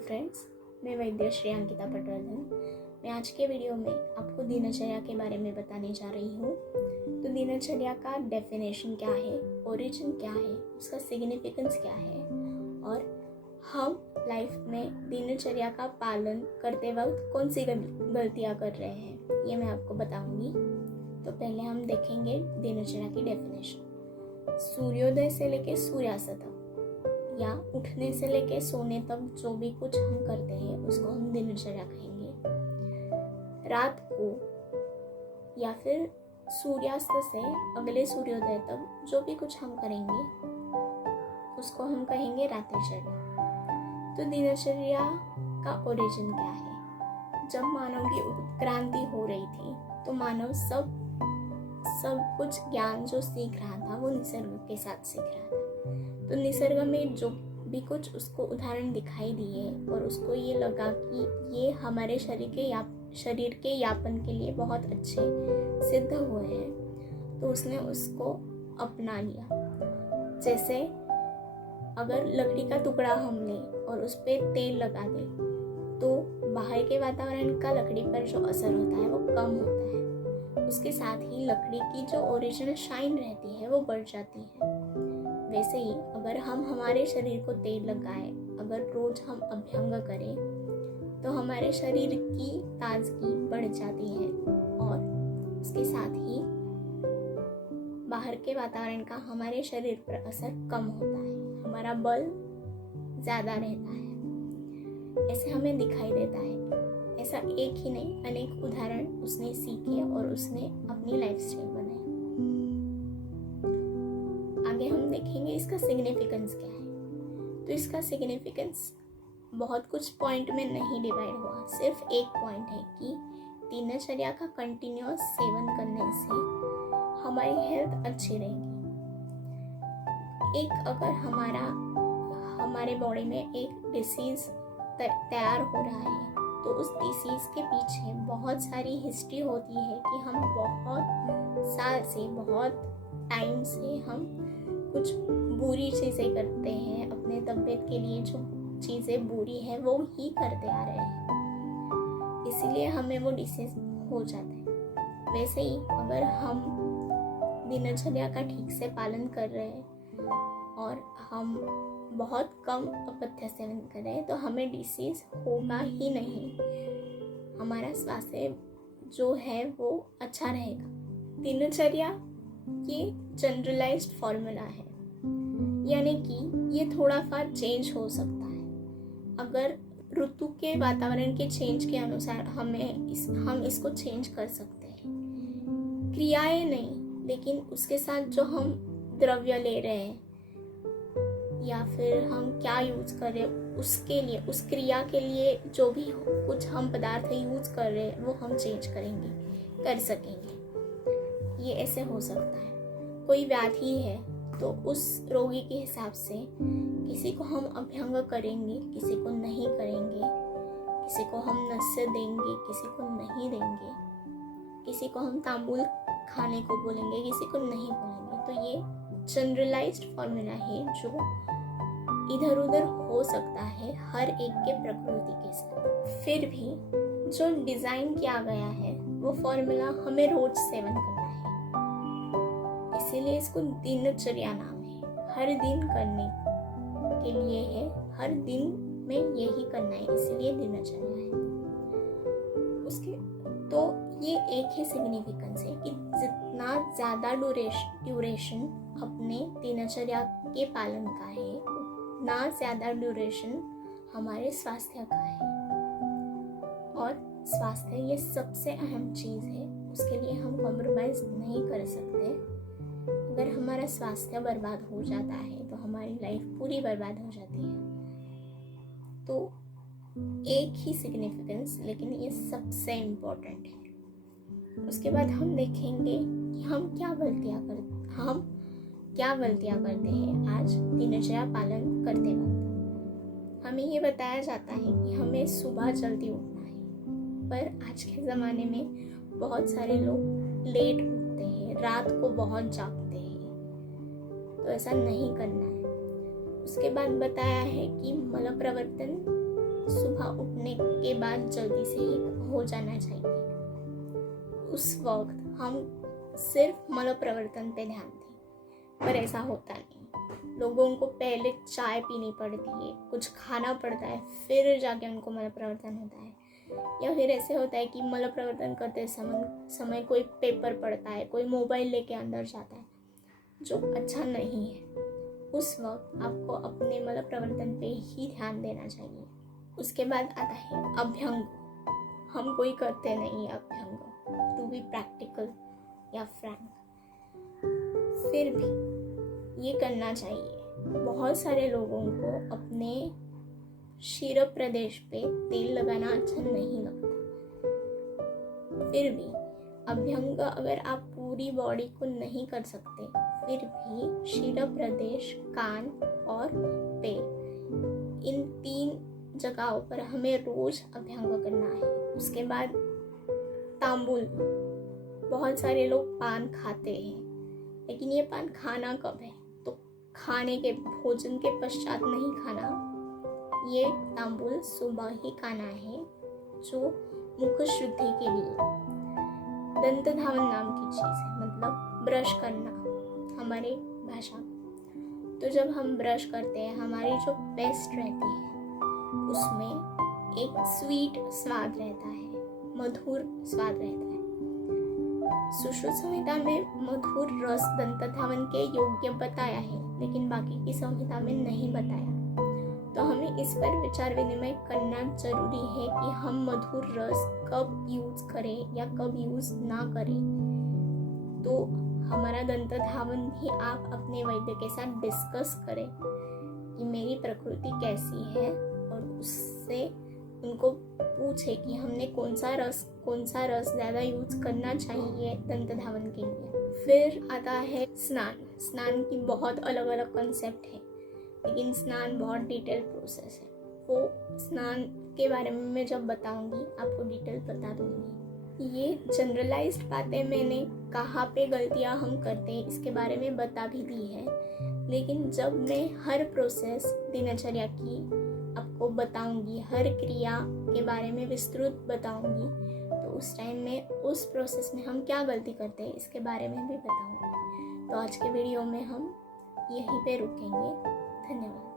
Friends, मैं वैद्यश्री अंकिता पटवर्धन। मैं आज के वीडियो में आपको दिनचर्या के बारे में बताने जा रही हूँ। तो दिनचर्या का डेफिनेशन क्या है, ओरिजिन क्या है, उसका सिग्निफिकेंस क्या है और हम लाइफ में दिनचर्या का पालन करते वक्त कौन सी गलतियाँ कर रहे हैं, ये मैं आपको बताऊंगी। तो पहले हम देखेंगे दिनचर्या की डेफिनेशन। सूर्योदय से लेके सूर्यास्त तक या उठने से लेके सोने तक जो भी कुछ हम करते हैं उसको हम दिनचर्या कहेंगे। रात को या फिर सूर्यास्त से अगले सूर्योदय तक जो भी कुछ हम करेंगे उसको हम कहेंगे रात्रिचर्या। तो दिनचर्या का ओरिजिन क्या है? जब मानव की उत्क्रांति हो रही थी तो मानव सब कुछ ज्ञान जो सीख रहा था वो निसर्ग के साथ सीख रहा था। तो निसर्ग में जो भी कुछ उसको उदाहरण दिखाई दिए और उसको ये लगा कि ये हमारे शरीर के यापन के लिए बहुत अच्छे सिद्ध हुए हैं, तो उसने उसको अपना लिया। जैसे अगर लकड़ी का टुकड़ा हम लें और उस पर तेल लगा दें तो बाहर के वातावरण का लकड़ी पर जो असर होता है वो कम होता है। उसके साथ ही लकड़ी की जो ओरिजिनल शाइन रहती है वो बढ़ जाती है। वैसे ही अगर हम हमारे शरीर को तेल लगाएं, अगर रोज हम अभ्यंग करें तो हमारे शरीर की ताजगी बढ़ जाती है और उसके साथ ही बाहर के वातावरण का हमारे शरीर पर असर कम होता है, हमारा बल ज़्यादा रहता है। ऐसे हमें दिखाई देता है। ऐसा एक ही नहीं, अनेक उदाहरण उसने सीखे और उसने अपनी लाइफस्टाइल बनाई। आगे हम देखेंगे इसका सिग्निफिकेंस क्या है। तो इसका सिग्निफिकेंस बहुत कुछ पॉइंट में नहीं डिवाइड हुआ, सिर्फ एक पॉइंट है कि दिनचर्या का कंटिन्यूअस सेवन करने से हमारी हेल्थ अच्छी रहेगी। एक अगर हमारे बॉडी में एक डिसीज तैयार हो रहा है तो उस डिसीज के पीछे बहुत सारी हिस्ट्री होती है कि हम बहुत साल से, बहुत टाइम से हम कुछ बुरी चीज़ें करते हैं, अपने तबीयत के लिए जो चीज़ें बुरी हैं वो ही करते आ रहे हैं, इसीलिए हमें वो डिसीज हो जाता है। वैसे ही अगर हम दिनचर्या का ठीक से पालन कर रहे हैं और हम बहुत कम अपथ्य सेवन कर रहे हैं तो हमें डिसीज होगा ही नहीं, हमारा स्वास्थ्य जो है वो अच्छा रहेगा। दिनचर्या ये जनरलाइज्ड फॉर्मूला है, यानी कि ये थोड़ा सा चेंज हो सकता है। अगर ऋतु के वातावरण के चेंज के अनुसार हम इसको चेंज कर सकते हैं। क्रियाएं नहीं, लेकिन उसके साथ जो हम द्रव्य ले रहे हैं या फिर हम क्या यूज कर रहे हैं उसके लिए, उस क्रिया के लिए जो भी कुछ हम पदार्थ यूज कर रहे हैं वो हम चेंज कर सकेंगे। ये ऐसे हो सकता है। कोई व्याधि है तो उस रोगी के हिसाब से किसी को हम अभ्यंग करेंगे, किसी को नहीं करेंगे, किसी को हम नस्य देंगे, किसी को नहीं देंगे, किसी को हम तांबुल खाने को बोलेंगे, किसी को नहीं बोलेंगे। तो ये जनरलाइज्ड फॉर्मूला है जो इधर उधर हो सकता है हर एक के प्रकृति के साथ। फिर भी जो डिजाइन किया गया है वो फॉर्मूला हमें रोज सेवन करना है, इसीलिए इसको दिनचर्या नाम है। हर दिन करने के लिए है, हर दिन में यही करना है, इसीलिए दिनचर्या है। उसके तो ये एक ही सिग्निफिकेंस है कि जितना ज़्यादा ड्यूरेशन अपने दिनचर्या के पालन का है उतना ज़्यादा ड्यूरेशन हमारे स्वास्थ्य का है। और स्वास्थ्य ये सबसे अहम चीज़ है, उसके लिए हम कॉम्प्रोमाइज़ नहीं कर सकते। अगर हमारा स्वास्थ्य बर्बाद हो जाता है तो हमारी लाइफ पूरी बर्बाद हो जाती है। तो एक ही सिग्निफिकेंस, लेकिन ये सबसे इम्पोर्टेंट है। उसके बाद हम देखेंगे कि हम क्या गलतियाँ करते हैं आज दिनचर्या पालन करते वक्त। हमें ये बताया जाता है कि हमें सुबह जल्दी उठना है, पर आज के ज़माने में बहुत सारे लोग लेट उठते हैं, रात को बहुत जागते हैं, तो ऐसा नहीं करना है। उसके बाद बताया है कि मल प्रवर्तन सुबह उठने के बाद जल्दी से ही हो जाना चाहिए। उस वक्त हम सिर्फ मल प्रवर्तन पे ध्यान दें, पर ऐसा होता नहीं। लोगों को पहले चाय पीनी पड़ती है, कुछ खाना पड़ता है, फिर जाके उनको मल प्रवर्तन होता है। या फिर ऐसे होता है कि मल प्रवर्तन करते समय कोई पेपर पढ़ता है, कोई मोबाइल लेके अंदर जाता है, जो अच्छा नहीं है। उस वक्त आपको अपने मल प्रवर्तन पे ही ध्यान देना चाहिए। उसके बाद आता है अभ्यंग। हम कोई करते नहीं है अभ्यंग, टू बी प्रैक्टिकल या फ्रैंक। फिर भी ये करना चाहिए। बहुत सारे लोगों को अपने शिर प्रदेश पे तेल लगाना अच्छा नहीं लगता। फिर भी अभ्यंग अगर आप पूरी बॉडी को नहीं कर सकते, फिर भी शिर प्रदेश, कान और पैर, इन 3 जगहों पर हमें रोज अभ्यंग करना है। उसके बाद तांबुल। बहुत सारे लोग पान खाते हैं, लेकिन ये पान खाना कब है? तो खाने के भोजन के पश्चात नहीं खाना। ये तांबुल सुबह ही खाना है, जो मुख शुद्धि के लिए। दंत धावन नाम की चीज है, मतलब ब्रश करना हमारी भाषा। तो जब हम ब्रश करते हैं, हमारी जो पेस्ट रहती है उसमें एक स्वीट स्वाद रहता है, मधुर स्वाद रहता है। सुश्रुत संहिता में मधुर रस दंत धावन के योग्य बताया है, लेकिन बाकी की संहिता में नहीं बताया। तो हमें इस पर विचार विनिमय करना जरूरी है कि हम मधुर रस कब यूज करें या कब यूज ना करें। तो हमारा दंत धावन भी आप अपने वैद्य के साथ डिस्कस करें कि मेरी प्रकृति कैसी है, और उससे उनको पूछे कि हमने कौन सा रस ज़्यादा यूज करना चाहिए दंत धावन के लिए। फिर आता है स्नान की बहुत अलग अलग कंसेप्ट है, लेकिन स्नान बहुत डिटेल प्रोसेस है। वो स्नान के बारे में मैं जब बताऊंगी आपको डिटेल बता दूंगी। ये जनरलाइज्ड बातें मैंने कहाँ पे गलतियाँ हम करते हैं इसके बारे में बता भी दी है, लेकिन जब मैं हर प्रोसेस दिनचर्या की आपको बताऊंगी, हर क्रिया के बारे में विस्तृत बताऊंगी, तो उस टाइम में उस प्रोसेस में हम क्या गलती करते हैं इसके बारे में भी बताऊंगी। तो आज के वीडियो में हम यहीं पे रुकेंगे। धन्यवाद।